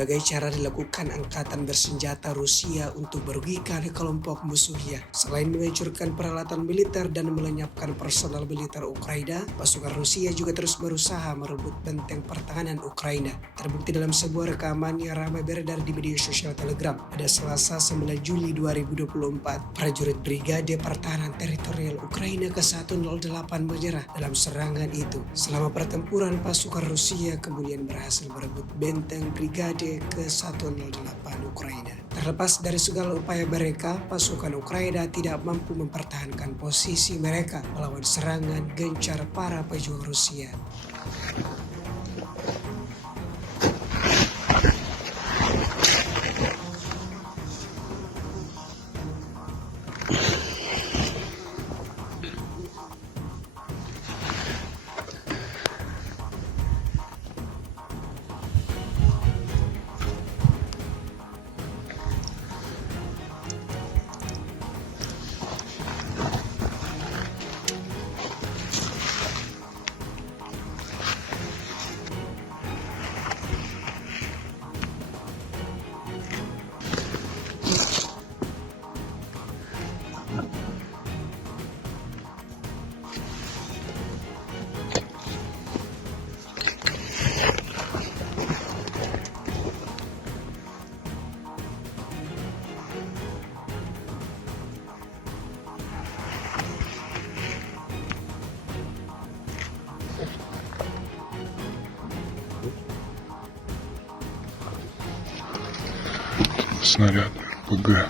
berbagai cara dilakukan angkatan bersenjata Rusia untuk merugikan kelompok musuhnya. Selain menghancurkan peralatan militer dan melenyapkan personal militer Ukraina, pasukan Rusia juga terus berusaha merebut benteng pertahanan Ukraina. Terbukti dalam sebuah rekaman yang ramai beredar di media sosial Telegram pada Selasa 9 Juli 2024. Prajurit Brigade Pertahanan Teritorial Ukraina ke-108 menyerah dalam serangan itu. Selama pertempuran, pasukan Rusia kemudian berhasil merebut benteng Brigade ke-108 Ukraina. Terlepas dari segala upaya mereka, pasukan Ukraina tidak mampu mempertahankan posisi mereka melawan serangan gencar para pejuang Rusia. Снаряды РПГ,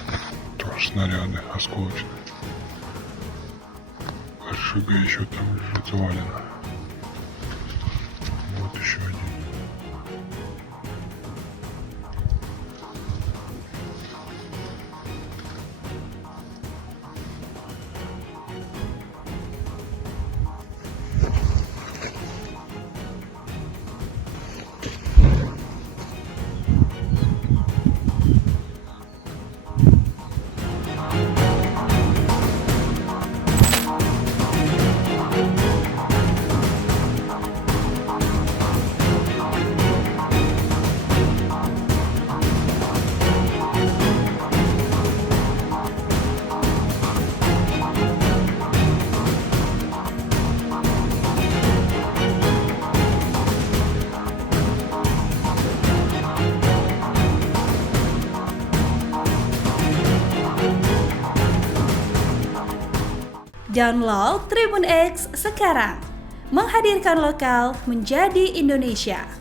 тоже снаряды осколочные. РШГ еще там лежит завалено. Вот еще один. Download Tribun X sekarang, menghadirkan lokal menjadi Indonesia.